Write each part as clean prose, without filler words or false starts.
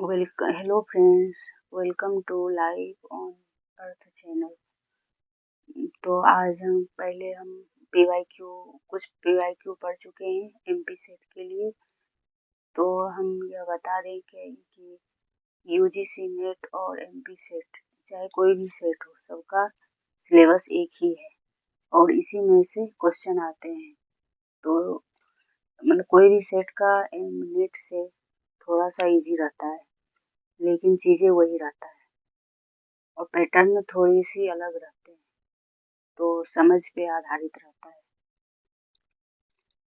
Hello friends, welcome to Live on Earth channel। तो आज हम पीवाईक्यू कुछ पीवाईक्यू पढ़ चुके हैं एमपी सेट के लिए। तो हम यह बता दें कि यूजीसी नेट और एमपी सेट चाहे कोई भी सेट हो, सबका सिलेबस एक ही है और इसी में से क्वेश्चन आते हैं। तो मतलब कोई भी सेट का नेट से थोड़ा सा इजी रहता है, लेकिन चीज़ें वही रहता है और पैटर्न थोड़ी सी अलग रहते हैं, तो समझ पे आधारित रहता है।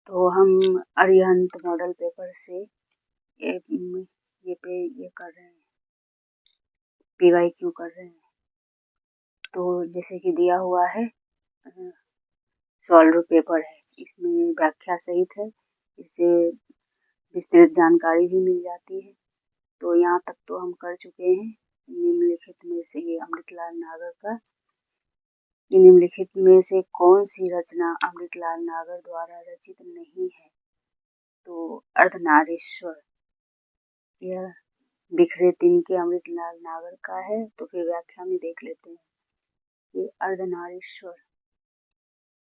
तो हम अरिहंत मॉडल पेपर से ये कर रहे हैं, पीवाईक्यू कर रहे हैं। तो जैसे कि दिया हुआ है, सॉल्व पेपर है, इसमें व्याख्या सहित है, इससे विस्तृत जानकारी भी मिल जाती है। तो यहाँ तक तो हम कर चुके हैं। निम्नलिखित में से ये अमृतलाल नागर का निम्नलिखित में से कौन सी रचना अमृतलाल नागर द्वारा रचित नहीं है? तो अर्धनारीश्वर, यह बिखरे तिनके अमृतलाल नागर का है। तो फिर व्याख्या में देख लेते हैं कि अर्धनारीश्वर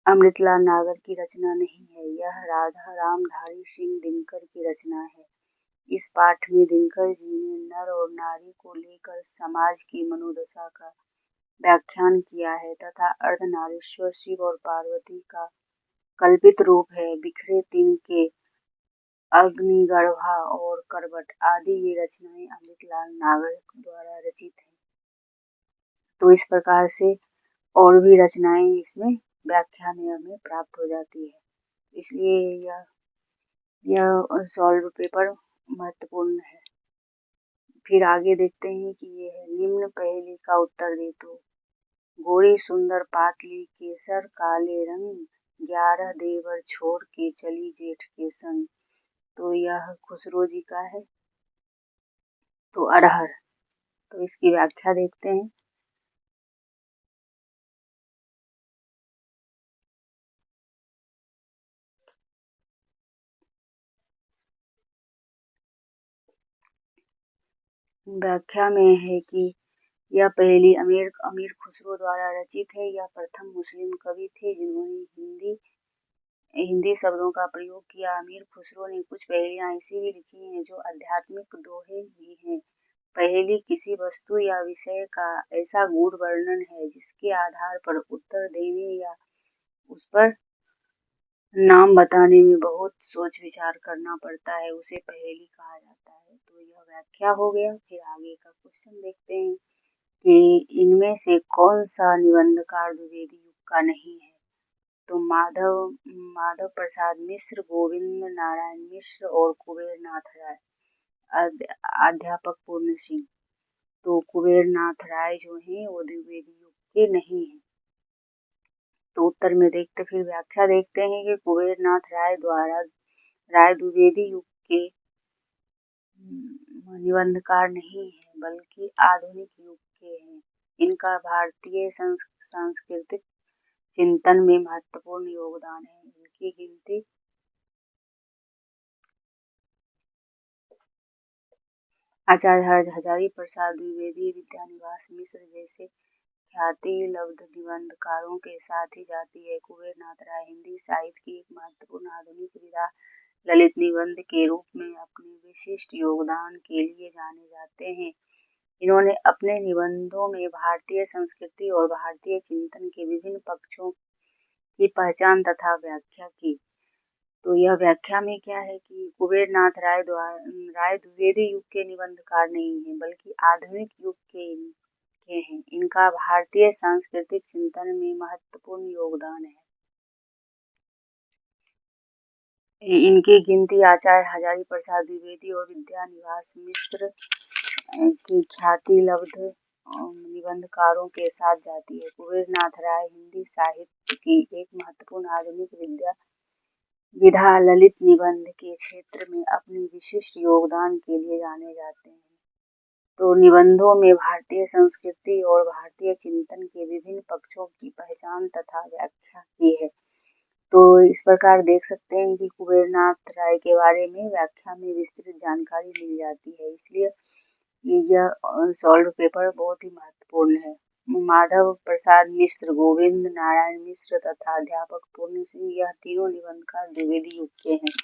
अमृतलाल नागर की रचना नहीं है, यह राधा रामधारी सिंह दिनकर की रचना है। इस पाठ में दिनकर जी ने नर और नारी को लेकर समाज की मनोदशा का व्याख्यान किया है तथा अर्धनारीश्वर शिव और पार्वती का कल्पित रूप है। बिखरे तिनके, अग्निगर्भा और करवट आदि ये रचनाएं अमृतलाल नागर द्वारा रचित हैं। तो इस प्रकार से और भी रचनाएं इसमें व्याख्या में हमें प्राप्त हो जाती है, इसलिए यह सॉल्व पेपर महत्वपूर्ण है। फिर आगे देखते हैं कि ये है, निम्न पहेली का उत्तर दे तो। गोरी सुंदर पातली केसर काले रंग, 11 देवर छोड़ के चली जेठ के संग। तो यह खुसरो जी का है। तो अरहर, तो इसकी व्याख्या देखते हैं। व्याख्या में है कि यह पहेली अमीर खुसरो द्वारा रचित है। यह प्रथम मुस्लिम कवि थे जिन्होंने हिंदी शब्दों का प्रयोग किया। अमीर खुसरो ने कुछ पहेलियां ऐसी भी लिखी हैं जो आध्यात्मिक दोहे भी हैं। पहेली किसी वस्तु या विषय का ऐसा गूढ़ वर्णन है जिसके आधार पर उत्तर देने या उस पर नाम बताने में बहुत सोच विचार करना पड़ता है, उसे पहेली कहा जाता है। तो यह व्याख्या हो गया। फिर आगे का क्वेश्चन देखते हैं कि इनमें से कौन सा निबंधकार द्विवेदी युग का नहीं है? तो माधव प्रसाद मिश्र, गोविंद नारायण मिश्र और कुबेर नाथ राय। अध्यापक पूर्ण सिंह। तो कुबेर नाथ राय जो हैं वो द्विवेदी युग के नहीं हैं। तो उत्तर में फिर व्याख्या देखते हैं कि कुबेर नाथ राय द्विवेदी युग के निबंधकार नहीं है, बल्कि आधुनिक युग के हैं। इनका भारतीय सांस्कृतिक चिंतन में महत्वपूर्ण योगदान है। इनकी गिनती आचार्य हजारी प्रसाद द्विवेदी, विद्यानिवास मिश्र जैसे ख्याति लब्ध निबंधकारों के साथ ही जाती है। कुबेर नाथ राय हिंदी साहित्य की एक महत्वपूर्ण आधुनिक विधा ललित निबंध के रूप में अपने विशिष्ट योगदान के लिए जाने जाते हैं। इन्होंने अपने निबंधों में भारतीय संस्कृति और भारतीय चिंतन के विभिन्न पक्षों की पहचान तथा व्याख्या की। तो यह व्याख्या में क्या है कि कुबेर नाथ राय द्विवेदी युग के निबंधकार नहीं है, बल्कि आधुनिक युग के हैं। इनका भारतीय सांस्कृतिक चिंतन में महत्वपूर्ण योगदान है। इनकी गिनती आचार्य हजारी प्रसाद द्विवेदी और विद्यानिवास मिश्र की ख्याति लब्ध निबंधकारों के साथ जाती है। कुबेर नाथ राय हिंदी साहित्य की एक महत्वपूर्ण आधुनिक विधा ललित निबंध के क्षेत्र में अपने विशिष्ट योगदान के लिए जाने जाते हैं। तो निबंधों में भारतीय संस्कृति और भारतीय चिंतन के विभिन्न पक्षों की पहचान तथा व्याख्या की है। तो इस प्रकार देख सकते हैं कि कुबेर नाथ राय के बारे में व्याख्या में विस्तृत जानकारी मिल जाती है। इसलिए यह सॉल्व पेपर बहुत ही महत्वपूर्ण है। माधव प्रसाद मिश्र, गोविंद नारायण मिश्र तथा अध्यापक पूर्ण सिंह, यह तीनों निबंधकार द्विवेदी युग के हैं।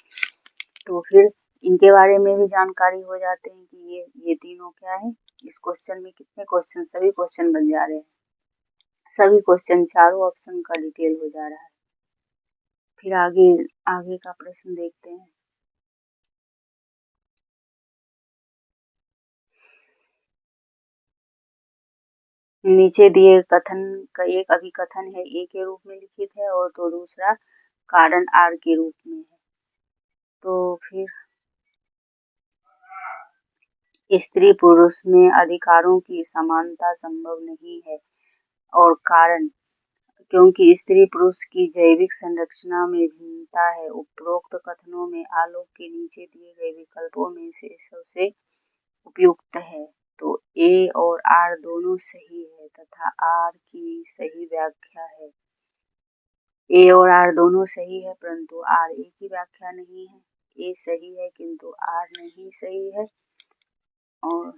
तो फिर इनके बारे में भी जानकारी हो जाते हैं कि ये तीनों क्या है। इस क्वेश्चन में कितने क्वेश्चन, सभी क्वेश्चन बन जा रहे हैं, सभी क्वेश्चन चारों ऑप्शन का डिटेल हो जा रहा है। फिर आगे का प्रश्न देखते हैं। नीचे दिए कथन का एक अभिकथन है, ए के रूप में लिखित है, और तो दूसरा कारण आर के रूप में है। तो फिर स्त्री पुरुष में अधिकारों की समानता संभव नहीं है, और कारण क्योंकि स्त्री पुरुष की जैविक संरचना में भिन्नता है। उपरोक्त कथनों में आलोक के नीचे दिए गए विकल्पों में से सबसे उपयुक्त है। तो ए और आर दोनों सही है तथा आर की सही व्याख्या है। ए और आर दोनों सही है, परंतु आर ए की व्याख्या नहीं है। ए सही है किंतु आर नहीं सही है, और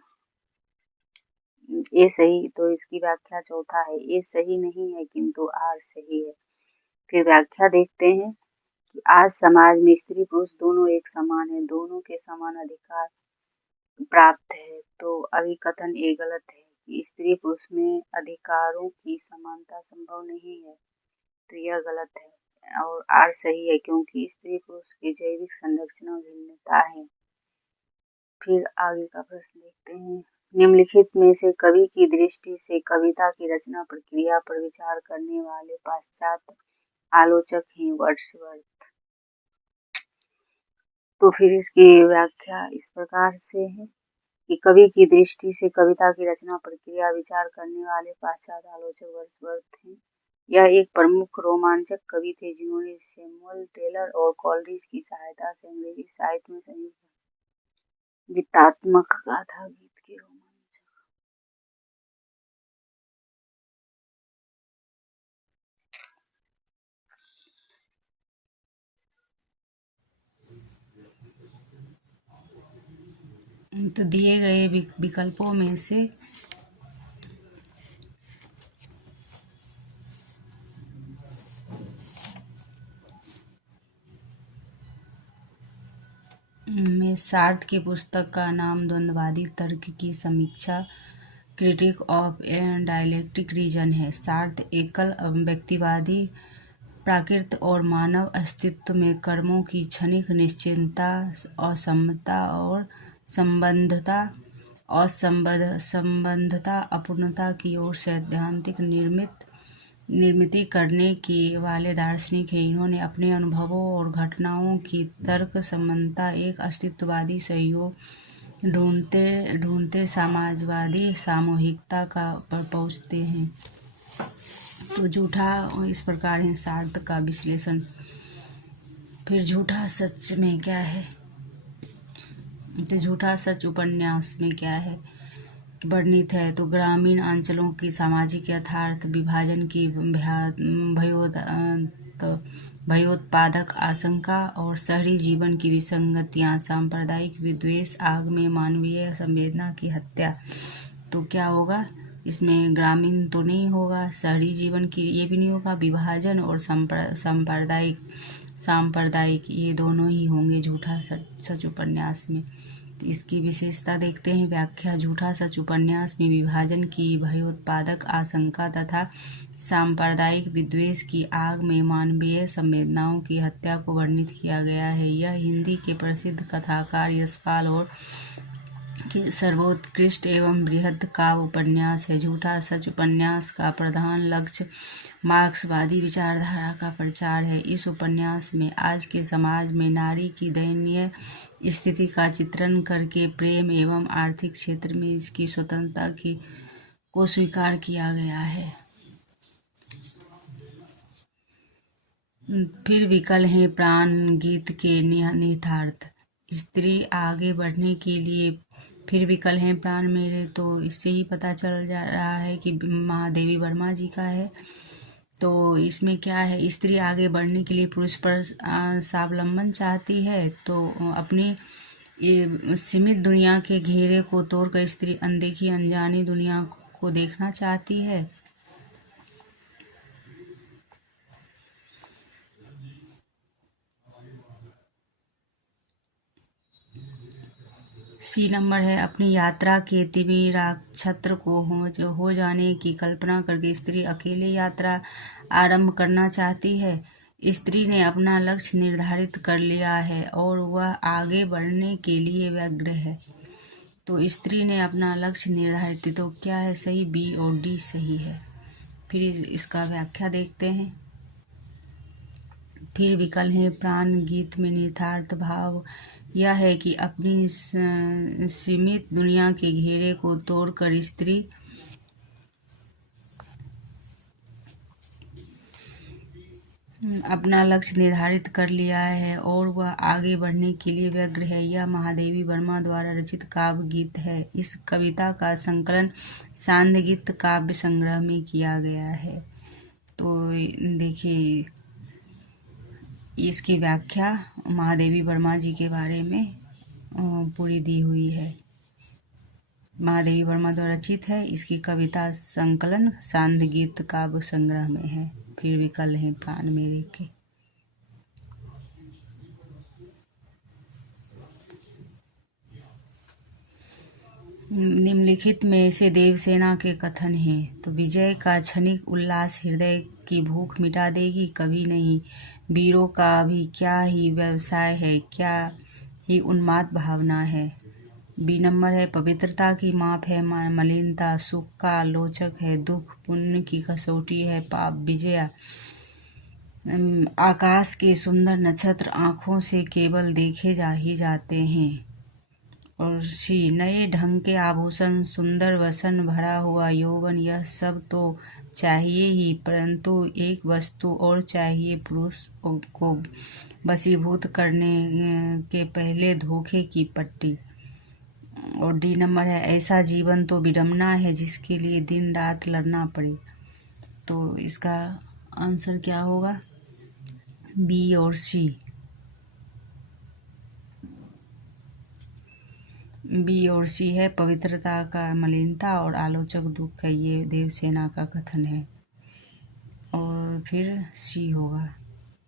ए सही, तो इसकी व्याख्या चौथा है, ए सही नहीं है किंतु आर सही है। फिर व्याख्या देखते हैं कि आज समाज में स्त्री पुरुष दोनों एक समान है, दोनों के समान अधिकार प्राप्त है। तो अभिकथन ए गलत है कि स्त्री पुरुष में अधिकारों की समानता संभव नहीं है, तो यह गलत है। और आर सही है क्योंकि स्त्री पुरुष की जैविक संरचना भिन्नता है। फिर आगे का प्रश्न देखते हैं। निम्नलिखित में से कवि की दृष्टि से कविता की रचना प्रक्रिया पर विचार करने वाले पाश्चात्य आलोचक हैं वर्ड्सवर्थ। तो फिर इसकी व्याख्या इस प्रकार से है कि कवि की दृष्टि से कविता की रचना प्रक्रिया विचार करने वाले पाश्चात्य आलोचक वर्ड्सवर्थ हैं। यह एक प्रमुख रोमांचक कवि थे जिन्होंने सैमुअल टेलर और कॉलरिज की सहायता से अंग्रेजी साहित्य में संयुक्त गीतात्मक गाथा गीत के रोमांचक। तो दिए गए विकल्पों में से सार्ट की पुस्तक का नाम द्वंद्ववादी तर्क की समीक्षा, क्रिटिक ऑफ डायलेक्टिक रीजन है। सार्ट एकल व्यक्तिवादी प्राकृत और मानव अस्तित्व में कर्मों की क्षणिक निश्चितता, असमता और संबद्धता अपूर्णता की ओर सैद्धांतिक निर्मिति करने के वाले दार्शनिक हैं। इन्होंने अपने अनुभवों और घटनाओं की तर्क सम्मतता एक अस्तित्ववादी सहयोग ढूंढते समाजवादी सामूहिकता का पर पहुँचते हैं। तो झूठा इस प्रकार है सार्थ का विश्लेषण। फिर झूठा सच में क्या है, तो झूठा सच उपन्यास में क्या है वर्णित है। तो ग्रामीण अंचलों की सामाजिक यथार्थ विभाजन की भयोत्पादक आशंका और शहरी जीवन की विसंगतियां, सांप्रदायिक विद्वेष, आग में मानवीय संवेदना की हत्या। तो क्या होगा इसमें, ग्रामीण तो नहीं होगा, शहरी जीवन की ये भी नहीं होगा, विभाजन और सांप्रदायिक ये दोनों ही होंगे झूठा सच उपन्यास में। तो इसकी विशेषता देखते हैं। व्याख्या, झूठा सच उपन्यास में विभाजन की भयोत्पादक आशंका तथा सांप्रदायिक विद्वेष की आग में मानवीय संवेदनाओं की हत्या को वर्णित किया गया है। यह हिंदी के प्रसिद्ध कथाकार यशपाल और के सर्वोत्कृष्ट एवं बृहद काव्य उपन्यास है। झूठा सच उपन्यास का प्रधान लक्ष्य मार्क्सवादी विचारधारा का प्रचार है। इस उपन्यास में आज के समाज में नारी की दयनीय स्थिति का चित्रण करके प्रेम एवं आर्थिक क्षेत्र में इसकी स्वतंत्रता को स्वीकार किया गया है। फिर विकल हैं प्राण गीत के निहितार्थ। स्त्री आगे बढ़ने के लिए फिर विकल हैं प्राण मेरे, तो इससे ही पता चल जा रहा है कि महादेवी वर्मा जी का है। तो इसमें क्या है, स्त्री आगे बढ़ने के लिए पुरुष पर स्वावलंबन चाहती है, तो अपनी ये सीमित दुनिया के घेरे को तोड़कर स्त्री अनदेखी अनजानी दुनिया को देखना चाहती है। सी नंबर है, अपनी यात्रा के तिमिराक्षत्र को हो जाने की कल्पना करके स्त्री अकेले यात्रा आरंभ करना चाहती है। स्त्री ने अपना लक्ष्य निर्धारित कर लिया है और वह आगे बढ़ने के लिए व्यग्र है। तो स्त्री ने अपना लक्ष्य निर्धारित, तो क्या है सही? बी और डी सही है। फिर इसका व्याख्या देखते हैं। फिर विकल्प है, प्राण गीत में निहितार्थ भाव यह है कि अपनी सीमित दुनिया के घेरे को तोड़कर स्त्री अपना लक्ष्य निर्धारित कर लिया है और वह आगे बढ़ने के लिए व्यग्र है। यह महादेवी वर्मा द्वारा रचित काव्य गीत है। इस कविता का संकलन सांध्य गीत काव्य संग्रह में किया गया है। तो देखिए, इसकी व्याख्या महादेवी वर्मा जी के बारे में पूरी दी हुई है। महादेवी वर्मा द्वारा रचित है। इसकी कविता संकलन सांध्य गीत काव्य संग्रह में है। फिर विकल्प है प्राण मेरे के। निम्नलिखित में से देवसेना के कथन हैं। तो विजय का क्षणिक उल्लास हृदय की भूख मिटा देगी, कभी नहीं। वीरों का अभी क्या ही व्यवसाय है, क्या ही उन्माद भावना है। बी नंबर है, पवित्रता की माप है मलिनता, सुख का आलोचक है दुख, पुण्य की कसौटी है पाप विजया। आकाश के सुंदर नक्षत्र आँखों से केवल देखे जा ही जाते हैं। और सी, नए ढंग के आभूषण, सुंदर वसन, भरा हुआ यौवन, यह सब तो चाहिए ही, परंतु एक वस्तु और चाहिए, पुरुष को वशीभूत करने के पहले धोखे की पट्टी। और डी नंबर है, ऐसा जीवन तो विडंबना है जिसके लिए दिन रात लड़ना पड़े। तो इसका आंसर क्या होगा? बी और सी। बी और सी है, पवित्रता का मलिनता और आलोचक दुख है, ये देवसेना का कथन है। और फिर सी होगा,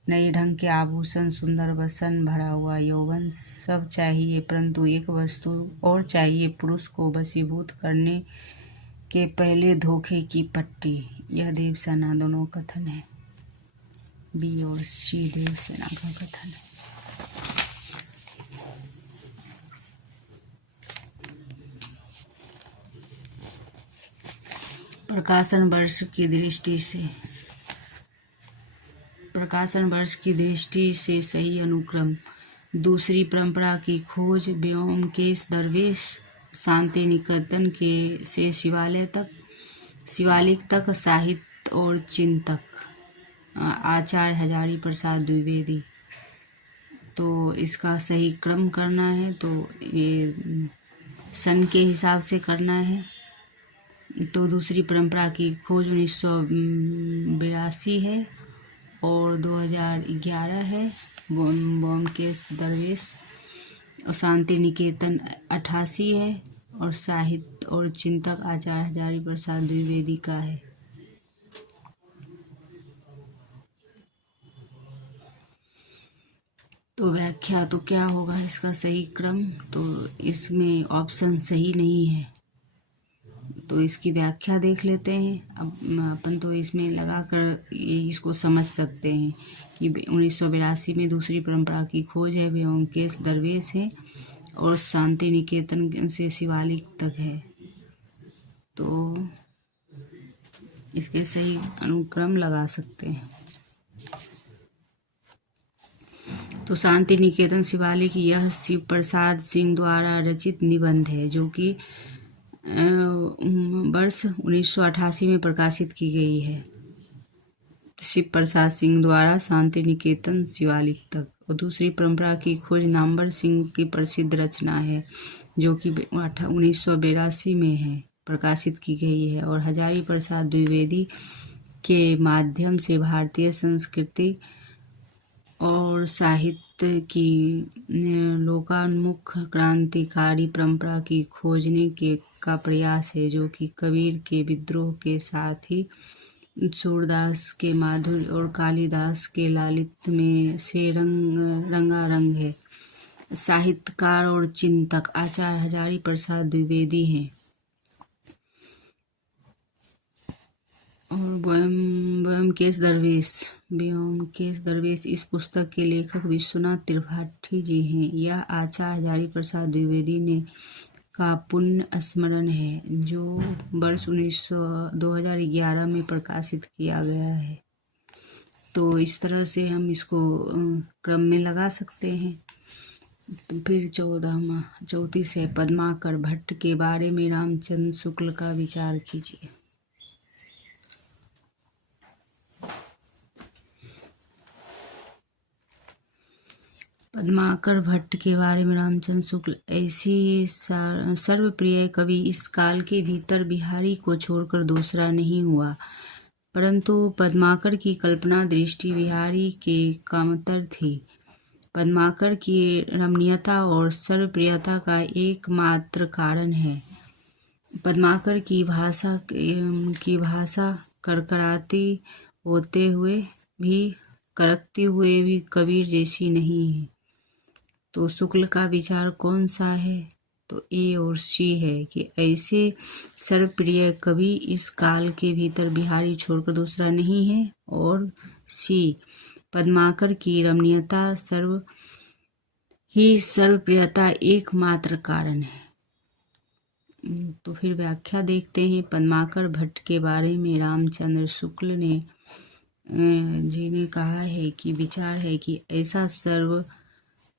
नए ढंग के आभूषण, सुंदर वसन, भरा हुआ यौवन, सब चाहिए परंतु एक वस्तु और चाहिए, पुरुष को वशीभूत करने के पहले धोखे की पट्टी। यह देवसेना दोनों कथन है। बी और सी देवसेना का कथन है। प्रकाशन वर्ष की दृष्टि से सही अनुक्रम: दूसरी परंपरा की खोज, व्योमकेश दरवेश, शांति निकेतन के से शिवालिक तक, साहित्य और चिंतक, आचार्य हजारी प्रसाद द्विवेदी। तो इसका सही क्रम करना है तो ये सन के हिसाब से करना है। तो दूसरी परंपरा की खोज 1982 है और 2011 है। व्योमकेश दरवेश और शांति निकेतन 88 है और साहित्य और चिंतक आचार्य हजारी प्रसाद द्विवेदी का है। तो व्याख्या तो क्या होगा इसका सही क्रम? तो इसमें ऑप्शन सही नहीं है, तो इसकी व्याख्या देख लेते हैं। अब अपन तो इसमें लगाकर इसको समझ सकते हैं कि 1982 में दूसरी परंपरा की खोज है, व्योमकेश दरवेश है और शांति निकेतन से शिवालिक तक है। तो इसके सही अनुक्रम लगा सकते हैं। तो शांति निकेतन शिवालिक यह शिव प्रसाद सिंह द्वारा रचित निबंध है जो कि वर्ष 1988 में प्रकाशित की गई है। शिव प्रसाद सिंह द्वारा शांति निकेतन शिवालिक तक। और दूसरी परंपरा की खोज नामवर सिंह की प्रसिद्ध रचना है जो कि 1982 में है प्रकाशित की गई है और हजारी प्रसाद द्विवेदी के माध्यम से भारतीय संस्कृति और साहित्य की लोकान्मुख क्रांतिकारी परंपरा की खोजने का प्रयास है, जो कि कबीर के विद्रोह के साथ ही सूरदास के माधुर्य और कालिदास के लालित्य में से रंगारंग है। साहित्यकार और चिंतक आचार्य हजारी प्रसाद द्विवेदी हैं। और ब्योमकेश दरवेश इस पुस्तक के लेखक विश्वनाथ त्रिपाठी जी हैं। यह आचार्य हजारी प्रसाद द्विवेदी ने का पुण्य स्मरण है, जो वर्ष 2011 में प्रकाशित किया गया है। तो इस तरह से हम इसको क्रम में लगा सकते हैं। तो फिर 34 है, पद्माकर भट्ट के बारे में रामचंद्र शुक्ल का विचार कीजिए। पद्माकर भट्ट के बारे में रामचंद्र शुक्ल ऐसी सर्वप्रिय कवि इस काल के भीतर बिहारी को छोड़कर दूसरा नहीं हुआ, परंतु पद्माकर की कल्पना दृष्टि बिहारी के कामतर थी। पद्माकर की रमणीयता और सर्वप्रियता का एकमात्र कारण है। पद्माकर की भाषा कड़कती हुए भी कबीर जैसी नहीं है। तो शुक्ल का विचार कौन सा है? तो ए और सी है कि ऐसे सर्वप्रिय कवि इस काल के भीतर बिहारी छोड़कर दूसरा नहीं है, और सी पद्माकर की रमणीयता सर्वप्रियता एकमात्र कारण है। तो फिर व्याख्या देखते हैं। पद्माकर भट्ट के बारे में रामचंद्र शुक्ल ने जी ने कहा है कि विचार है कि ऐसा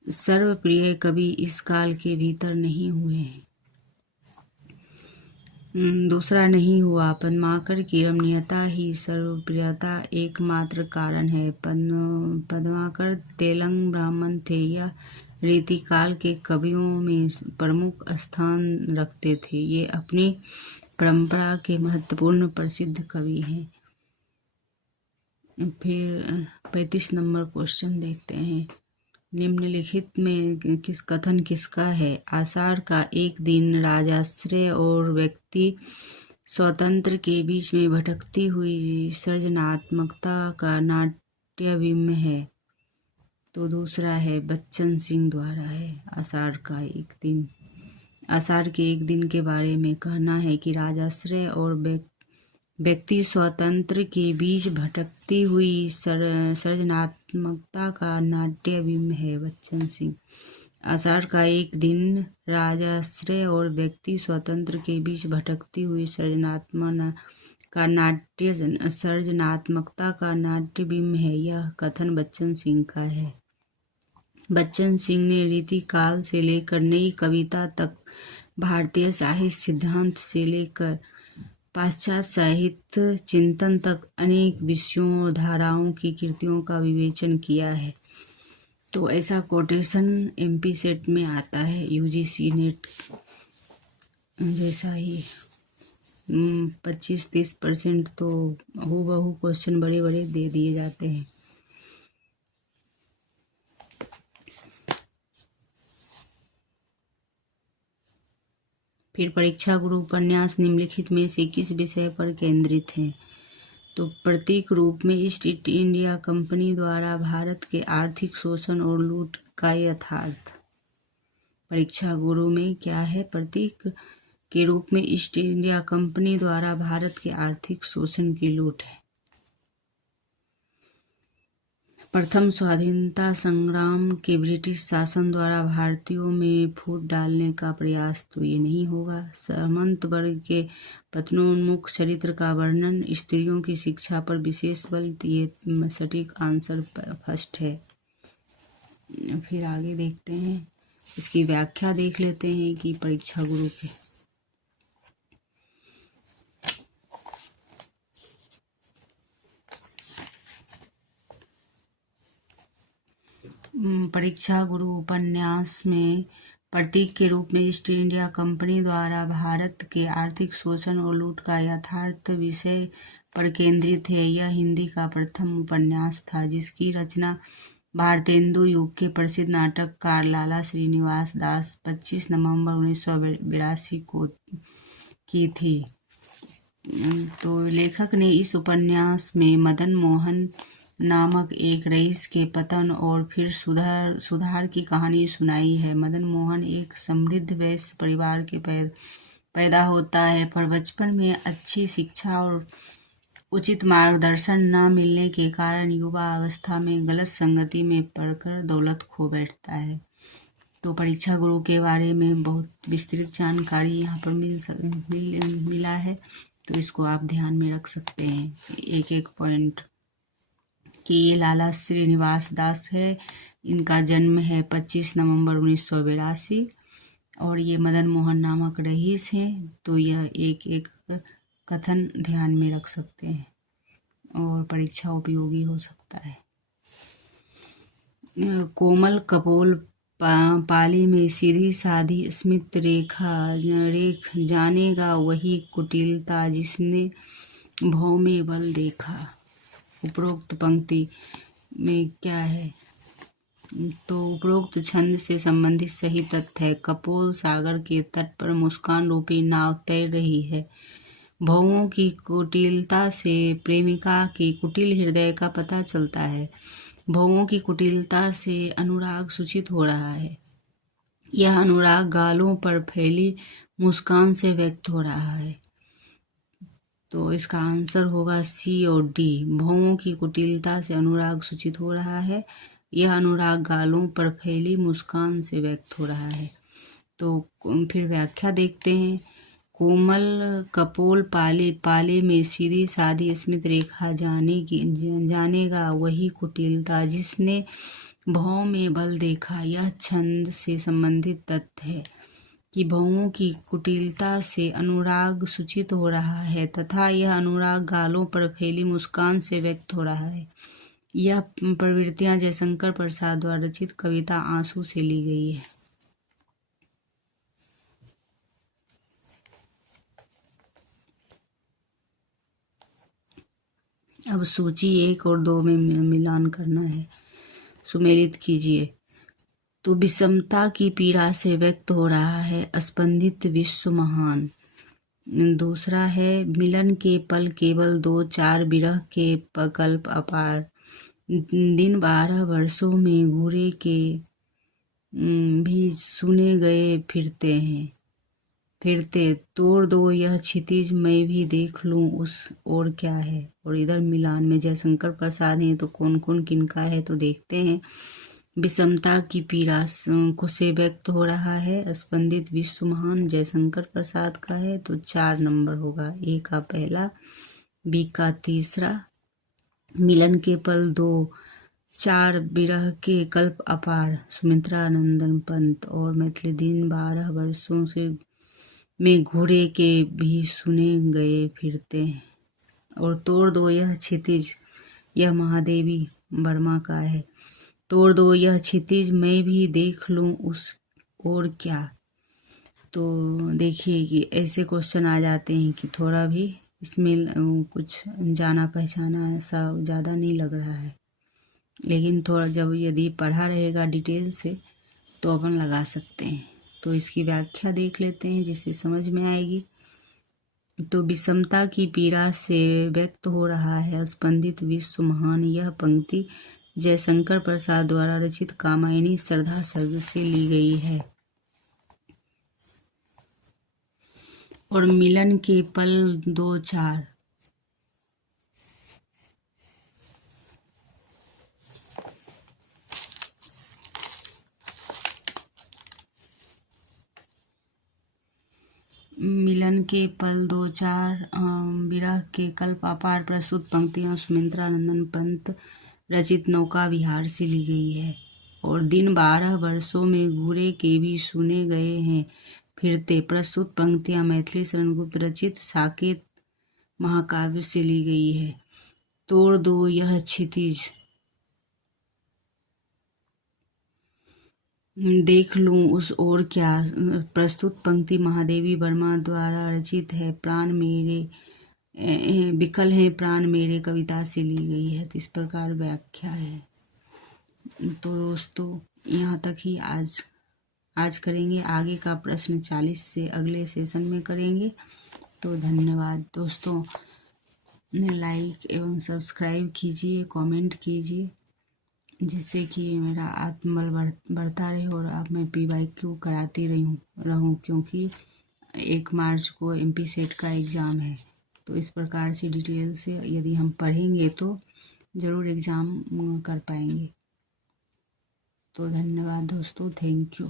सर्वप्रिय कवि इस काल के भीतर नहीं हुए हैं, दूसरा नहीं हुआ। पद्माकर की रमणीयता ही सर्वप्रियता एकमात्र कारण है। पद्माकर तेलंग ब्राह्मण थे। यह रीतिकाल के कवियों में प्रमुख स्थान रखते थे। ये अपनी परंपरा के महत्वपूर्ण प्रसिद्ध कवि हैं। फिर 35 नंबर क्वेश्चन देखते हैं। निम्नलिखित में कथन किसका है? आषाढ़ का एक दिन राजाश्रय और व्यक्ति स्वतंत्र के बीच में भटकती हुई सृजनात्मकता का नाट्यबिंब है। तो दूसरा है बच्चन सिंह द्वारा है। आषाढ़ के एक दिन के बारे में कहना है कि राजाश्रय और व्यक्ति स्वतंत्र के बीच भटकती हुई सृजनात्मकता का नाट्यबिंब है। बच्चन सिंह। आषाढ़ का एक दिन राजाश्रय और व्यक्ति स्वतंत्र के बीच भटकती हुई सृजनात्मकता का नाट्यबिंब है। यह कथन बच्चन सिंह का है। बच्चन सिंह ने रीतिकाल से लेकर नई कविता तक, भारतीय साहित्य सिद्धांत से लेकर पाश्चात्य साहित्य चिंतन तक अनेक विषयों और धाराओं की कृतियों का विवेचन किया है। तो ऐसा कोटेशन MP सेट में आता है, UGC नेट जैसा ही 25-30% तो हूबहू क्वेश्चन बड़े बड़े दे दिए जाते हैं। फिर परीक्षा गुरु उपन्यास निम्नलिखित में से किस विषय पर केंद्रित है? तो प्रतीक रूप में ईस्ट इंडिया कंपनी द्वारा भारत के आर्थिक शोषण और लूट का यथार्थ। परीक्षा गुरु में क्या है? प्रतीक के रूप में ईस्ट इंडिया कंपनी द्वारा भारत के आर्थिक शोषण की लूट है। प्रथम स्वाधीनता संग्राम के ब्रिटिश शासन द्वारा भारतीयों में फूट डालने का प्रयास, तो ये नहीं होगा। सामंत वर्ग के पतनोन्मुख चरित्र का वर्णन, स्त्रियों की शिक्षा पर विशेष बल, ये सटीक आंसर फर्स्ट है। फिर आगे देखते हैं, इसकी व्याख्या देख लेते हैं कि परीक्षा गुरु के परीक्षा गुरु उपन्यास में प्रतीक के रूप में ईस्ट इंडिया कंपनी द्वारा भारत के आर्थिक शोषण और लूट का यथार्थ विषय पर केंद्रित है। यह हिंदी का प्रथम उपन्यास था जिसकी रचना भारतेंदु युग के प्रसिद्ध नाटककार लाला श्रीनिवास दास 25 नवंबर 1982 को की थी। तो लेखक ने इस उपन्यास में मदन मोहन नामक एक रईस के पतन और फिर सुधार की कहानी सुनाई है। मदन मोहन एक समृद्ध वैश्य परिवार के पैदा होता है, पर बचपन में अच्छी शिक्षा और उचित मार्गदर्शन न मिलने के कारण युवा अवस्था में गलत संगति में पड़कर दौलत खो बैठता है। तो परीक्षा गुरु के बारे में बहुत विस्तृत जानकारी यहाँ पर मिला है, तो इसको आप ध्यान में रख सकते हैं एक एक पॉइंट कि ये लाला श्रीनिवास दास है, इनका जन्म है 25 नवंबर 1982 और ये मदन मोहन नामक रईस हैं। तो यह एक एक कथन ध्यान में रख सकते हैं और परीक्षा उपयोगी हो सकता है। कोमल कपोल पाली में सीधी साधी स्मित रेख जानेगा वही कुटिलता जिसने भव में बल देखा। उपरोक्त पंक्ति में क्या है? तो उपरोक्त छंद से संबंधित सही तथ्य है। कपोल सागर के तट पर मुस्कान रूपी नाव तैर रही है। भवों की कुटिलता से प्रेमिका के कुटिल हृदय का पता चलता है। भवों की कुटिलता से अनुराग सूचित हो रहा है। यह अनुराग गालों पर फैली मुस्कान से व्यक्त हो रहा है। तो इसका आंसर होगा सी और डी। भवों की कुटिलता से अनुराग सूचित हो रहा है। यह अनुराग गालों पर फैली मुस्कान से व्यक्त हो रहा है। तो फिर व्याख्या देखते हैं। कोमल कपोल पाले में सीधी साधी स्मित रेखा जानेगा वही कुटिलता जिसने भव में बल देखा। यह छंद से संबंधित तथ्य है कि भवों की कुटिलता से अनुराग सूचित हो रहा है तथा यह अनुराग गालों पर फैली मुस्कान से व्यक्त हो रहा है। यह प्रवृत्तियां जयशंकर प्रसाद द्वारा रचित कविता आंसू से ली गई है। अब सूची 1 और 2 में मिलान करना है। सुमेलित कीजिए। तो विषमता की पीड़ा से व्यक्त हो रहा है स्पंदित विश्व महान। दूसरा है मिलन के पल केवल 2-4 विरह के कल्प अपार। दिन 12 वर्षों में घूरे के भी सुने गए फिरते तोड़ दो यह क्षितिज मैं भी देख लूं उस और क्या है। और इधर मिलान में जयशंकर प्रसाद हैं, तो कौन कौन किनका है तो देखते हैं। विषमता की पीड़ा से व्यक्त हो रहा है स्पंदित विश्व महान जयशंकर प्रसाद का है, तो 4 नंबर होगा। ए का पहला, बी का तीसरा, मिलन के पल 2-4 विरह के कल्प अपार सुमित्रा नंदन पंत, और मैथिली दिन 12 वर्षों से में घूरे के भी सुने गए फिरते हैं। और तोड़ दो यह क्षितिज, यह महादेवी वर्मा का है। तोड़ दो यह क्षितिज मैं भी देख लूं उस और क्या। तो देखिए कि ऐसे क्वेश्चन आ जाते हैं कि थोड़ा भी इसमें कुछ जाना पहचाना ऐसा ज़्यादा नहीं लग रहा है, लेकिन थोड़ा जब यदि पढ़ा रहेगा डिटेल से तो अपन लगा सकते हैं। तो इसकी व्याख्या देख लेते हैं जिससे समझ में आएगी। तो विषमता की पीड़ा से व्यक्त हो रहा है स्पंदित विश्व महान। यह पंक्ति जयशंकर प्रसाद द्वारा रचित कामायनी श्रद्धा सर्ग से ली गई है। और मिलन के पल 2-4, मिलन के पल 2-4 विरह के कल्प अपार प्रस्तुत पंक्तियां सुमित्रा नंदन पंत रचित नौका विहार से ली गई है। और दिन 12 वर्षों में घूरे के भी सुने गए हैं फिरते प्रस्तुत पंक्तियां मैथिली शरण गुप्त रचित साकेत महाकाव्य से ली गई है। तोड़ दो यह क्षितिज देख लूं उस और क्या प्रस्तुत पंक्ति महादेवी वर्मा द्वारा रचित है। प्राण मेरे विकल है प्राण मेरे कविता से ली गई है। तो इस प्रकार व्याख्या है। तो दोस्तों यहाँ तक ही आज करेंगे। आगे का प्रश्न 40 से अगले सेशन में करेंगे। तो धन्यवाद दोस्तों। लाइक एवं सब्सक्राइब कीजिए, कमेंट कीजिए, जिससे कि मेरा आत्मबल बढ़ता रहे और अब मैं PYQ कराती रहूं, क्योंकि 1 मार्च को MP सेट का एग्ज़ाम है। तो इस प्रकार से डिटेल से यदि हम पढ़ेंगे तो ज़रूर एग्ज़ाम कर पाएंगे। तो धन्यवाद दोस्तों, थैंक यू।